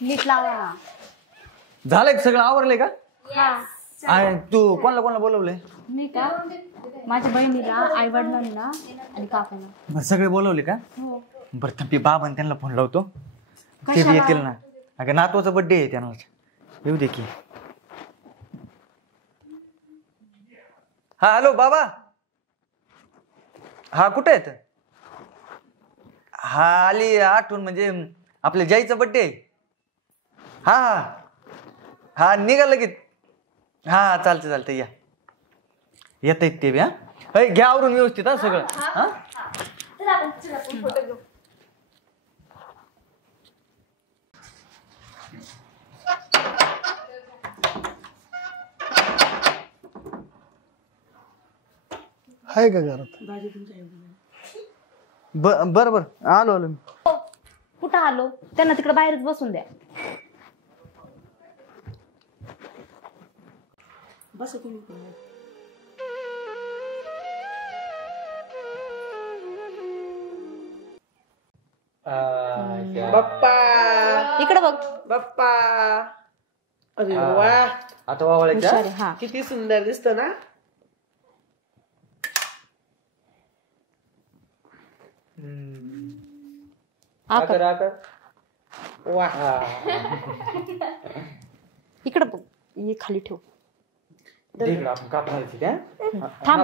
नीट लावा. झालंय का सगळं आवरलंय का? हा. तू कोणाला बोलवलंय? मी का माझ्या बहिणीला, आई वडिलांना आणि काकाला. सगळे बोलवले का? हो. बरं थांब, बाबा त्यांना फोन लावतो, ते बी येतील ना. अगं नातवाचा बर्थडे आहे त्यांना, येऊ दे की. हा हॅलो बाबा. हा कुठे आहेत? हा आली आठवण, म्हणजे आपल्या जयचा बर्थडे आहे. हा हा हा निघाल लगेच. हा चालतं या, येत आहेत ते बी. हा घ्या आवरून व्यवस्थित हा सगळं. हा आहे का घरात? बरं आलो मी. कुठं आलो? त्यांना तिकडे बाहेरच बसून द्या. बस तुम्ही. बाप्पा इकडे बघ. बाप्पा. अरे वा, आता वावळायच्या. हा. किती सुंदर दिसतो ना. आकर वा. इकडे बघ, हे खाली ठेव. आपण कापणारची त्या. थांब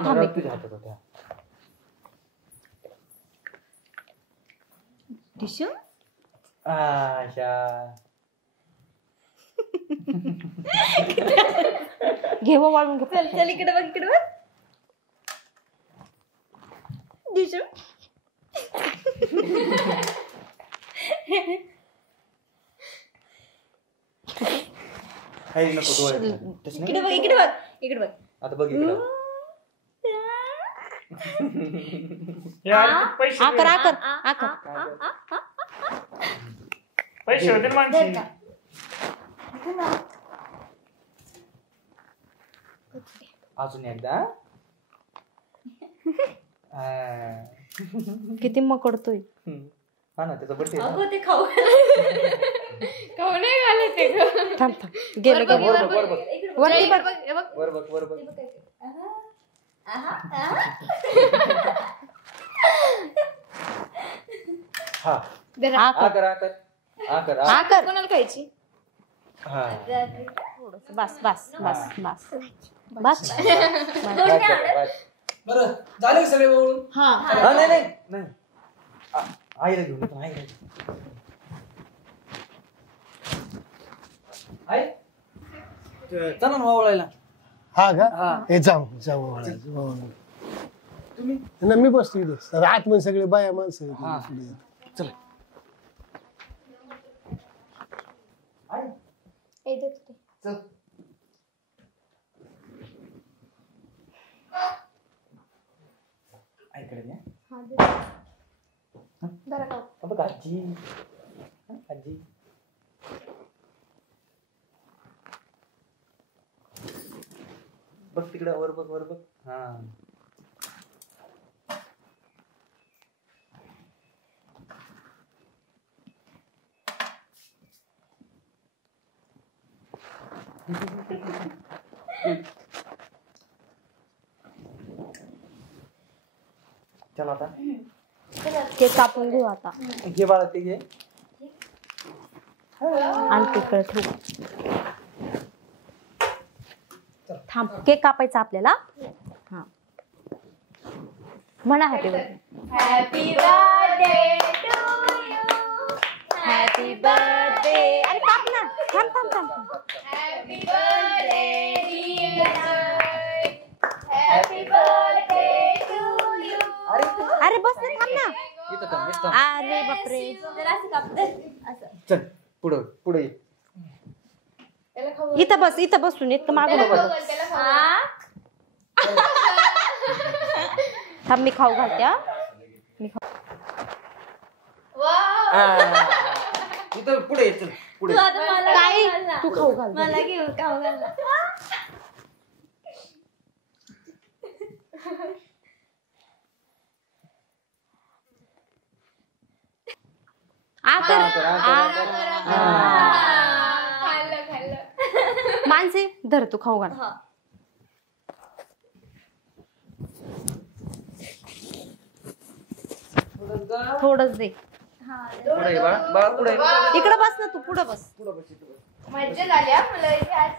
टिशू. घे वाळून घे. चल इकडे बघ. टिशू. इकडे बघ. आता बघ इकडं. आकर. पैसे होते ना माणसी. अजून एकदा. किती मकडतोय. हा ना, त्याचा बर्थडे. अगं ते खाऊ नाही घालायचे ग. थांब गेलं वरती बघ. वर बघ. हा आकर. कोणाला खायची? बस. बरं झाले सगळे बोलून? नाही आईला घेऊन येतो. आई चला ना वावळायला. हा का? हे जाऊ तुम्ही ना, मी बसतो इथं. आतमध्ये सगळे बाया माणसं चला. चल. आईकडे बघ आजी. बघ तिकडे वर बघ. हा चल आता केक कापून घेऊ आता. घे बाळा ते घे. आणि तिकडे ठेवू. थांब, केक कापायचा आपल्याला. हा म्हणा happy birthday to you. Happy birthday. अरे काप ना. थांब. Happy birthday dear Jay. Happy birthday to you. अरे बस ना, थांब ना. इथं थांब. अरे बापरे. जरा असं काप दे. असं. चल पुढे ये. इथं बसून इतकं मागं नको. थांब मी खाऊ घालत्या. इथं पुढे ये. चल पुढे. तू खाऊ घाल. मला घेऊ खाऊ घाल. आकर. मानसी धर तू खाऊ घाल. थोडंच दे. पुढे बाळा पुढे. इकडे बस ना तू, पुढे बस. मज्जा झाली हा मला इथे आज.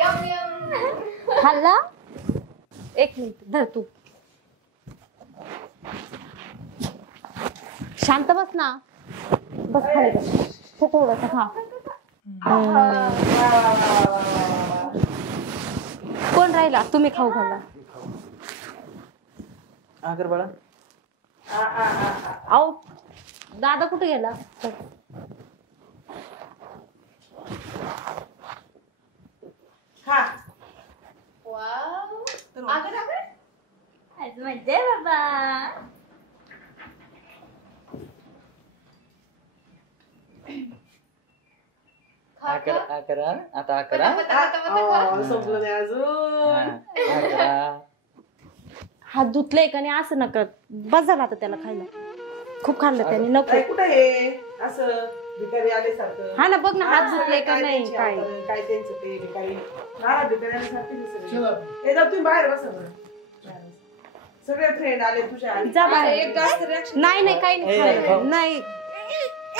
Yum yum. खाल्ला. एक मिनिट धर तू. शांत बस ना. बस खाली बस. थोडस खा. कोण राहिला? तुम्ही खाऊ घाला. आकर बाळा. आओ दादा कुठे गेला? वाव. आगर आगर. आज मज्जा आहे बाबा. आकरा आता आकरा. संपलं नाही अजून. आकरा. हात धुतले का नाही असं नका. बस झाला आता त्याला खायला. खूप खाल्लं त्याने. नको. काय कुठं आहे असं भिकारी आले सारखं. हा ना बघ ना हात धुतले का नाही. काय काय त्यांचं ते भिकारी नारा भिकारी आल्यासारखे दिसले. हे जाऊ तुम्ही बाहेर बसा बरं. सगळे फ्रेंड आले तुझ्या आधी. जा बाहेर. एक जास्त reaction. नाही नाही काही नाही खाल्लं. नाही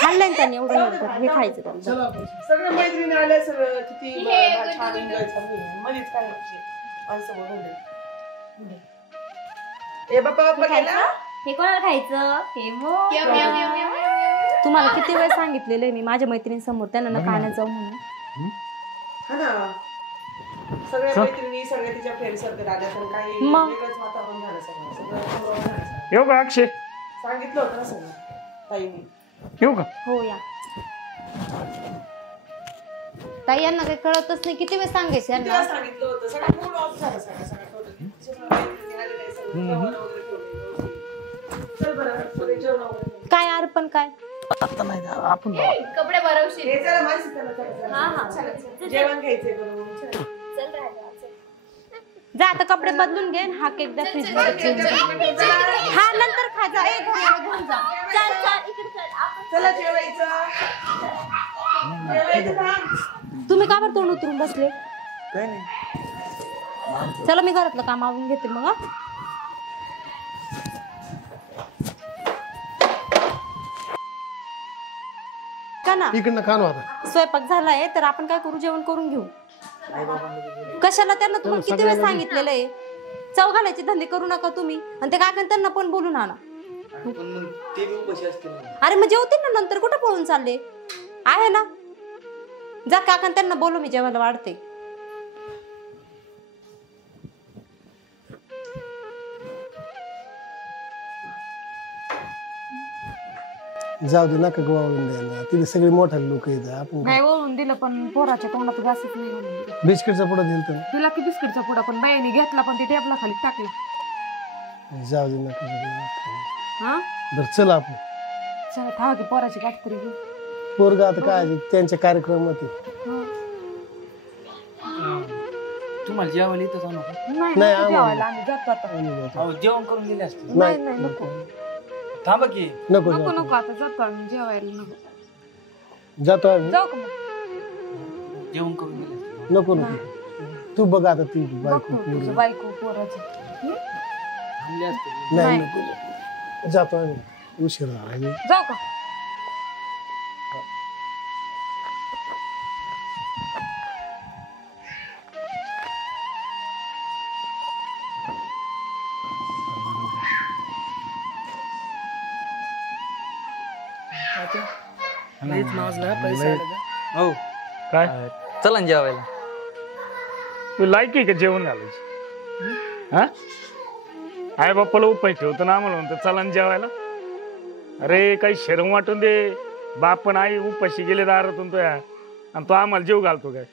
खाल्लंय ना त्याने एवढं नंतर. हे खायचं त्याला. सगळे मैत्रिणी आले सगळं किती हे छान एन्जॉय चालू मध्येच काय माणसं बोलून दे. ए बाप्पा बाप्पा गेला. हे कोणाला खायचं? हे मग yum yum yum yum yum. तुम्हाला किती वेळ सांगितलेलं आहे मी माझ्या मैत्रिणीसमोर त्यांना न खाण्यात जाऊ म्हणून. हा ना. सगळ्या मैत्रिणी सगळे तिच्या फ्रेंड सर्कल आल्या तर काही मग? वेगळंच वातावरण झालं सगळं सगळं झालं. येऊ का अक्षय? सांगितलं होतं ना सगळं ताईंनी. येऊ का? हो या. ताई यांना काही कळतच नाही. किती वेळ सांगायचं यांना. तिला सांगितलं होतं सगळं मूड ऑफ झालं सगळं मैत्रिणी आलेले सगळं जेवण वगैरे ठेवले. चल बरं सगळे जेवण वगैरे. काय अर्पण काय? कपडे भरवशील. हे चला माणसं चला चला हा हा. चला जेवण घ्यायचंय करून. चला. चल राजा चल. जा आता कपडे बदलून घे. हा केक द्या फ्रीज मध्ये. हा नंतर खा. जा. ए, घेऊन जा. चल चल इकडे चल. आपण चला जेवायचं. जेवायचं थांब. तुम्ही का बरं तोंड उतरून बसले? काय नाही. चला मी घरातलं काम आवरून घेते मग. हा? का ना इकडनं खाणं आता. स्वयंपाक झालाय तर आपण काय करू? जेवण करून घेऊ. कशाला? त्यांना तुम्हाला किती वेळ सांगितलेलं आहे चव घालायचे धंदे करू नका तुम्ही. आणि ते काका त्यांना पण बोलून आणा. पण मग ते बी उपाशी असतील. अरे मग जेवतील ना नंतर. कुठं पळून चालले आहे ना. जा काका त्यांना बोलू. मी जेवायला वाढते. जाऊ दे नका गोवाळून द्यायला. तिथे सगळे मोठे लोक येतात. आपण नाही वळून दिलं पण पोराच्या तोंडात घासच नाही घालून दिलं. बिस्किटचा पुढे दिल तर तुला की बिस्किटचा पुडा पण बाईने घेतला पण ते टेबला खाली टाकला. जाऊ दे नका. हा बरं चला आपण. चला थांबा की पोराची गाठ तरी घेऊ. पोरगा आता काय त्यांच्या कार्यक्रमात आहे. तुम्हाला जेवायला इथं जाऊ नका. नाही नाही, नको आम्हाला- जेवायला. आम्ही जातो आता. अहो जेवण करून गेले असते. नाही नाही नको थांबा की. नको नको जाऊ. नको आता जातो आम्ही जेवायला. नको जातो आम्ही. जाऊ का मग? जेवण करून गेले असते. नको नको. तू बघ आता ती बायको बघतो तुझं बायको पोराचं. थांबले असते. नाही नको. जातो आम्ही. उशीर झाला. जाऊ का? हो काय चला ना जेवायला. तू लायकी आहे का जेवण घालायची? हा आई बाप्पाला उपाय ठेवतो ना आम्हाला म्हणतो चला ना जेवायला. अरे काही शरम वाटून दे. बाप पण आई उपाशी गेले दारातून तो या आणि तो आम्हाला जेव घालतो काय?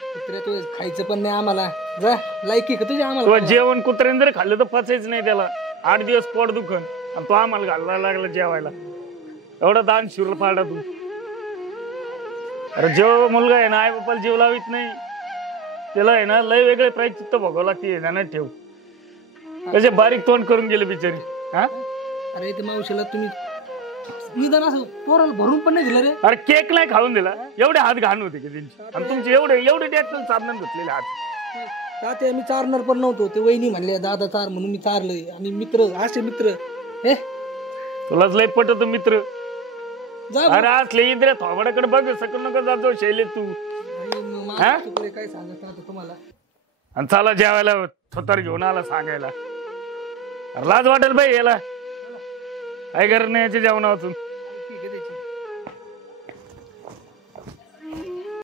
कुत्रे तू खायचं पण नाही आम्हाला. जा लायकी का तुझ्या तो आम्हाला. जेवण कुत्र्याने जर खाल्लं तर पचायचं नाही त्याला. 8 दिवस पोट दुखन आणि तो आम्हाला घालायला लागला जेवायला. एवढा दान शिरला पाडा तू. अरे जेव मुलगा आहे ना आई बापाला जीव लावित नाही त्याला आहे ना लय वेगळे प्रायश्चित्त भोगावं लागते. ध्यानात ठेव. कसे बारीक तोंड करून गेले बिचारी. हा अरे ते मावशीला तुम्ही निदान असं पोराला भरून पण नाही दिलं रे. अरे केक नाही खाऊन दिला, एवढे हात घाण होते की त्यांचे, आणि तुमचे एवढे डेटल साबण धुतलेले हात. तात्या मी चारणार पण नव्हतो, ते वहिनी म्हणले दादा चार म्हणून मी चारलंय. आणि मित्र असे मित्र हे तुलाच लय पटत मित्र. जा अरे असले इकडे थोबडाकडे बघ, सकल नका जातो शैले तू. हा? चुकले काय सांगत आता तुम्हाला. आणि चला जेवायला थोतार घेऊन आला सांगायला. अरे लाज वाटेल बाई याला, काय करत नाही याच्या जेवणातून. ठीक आहे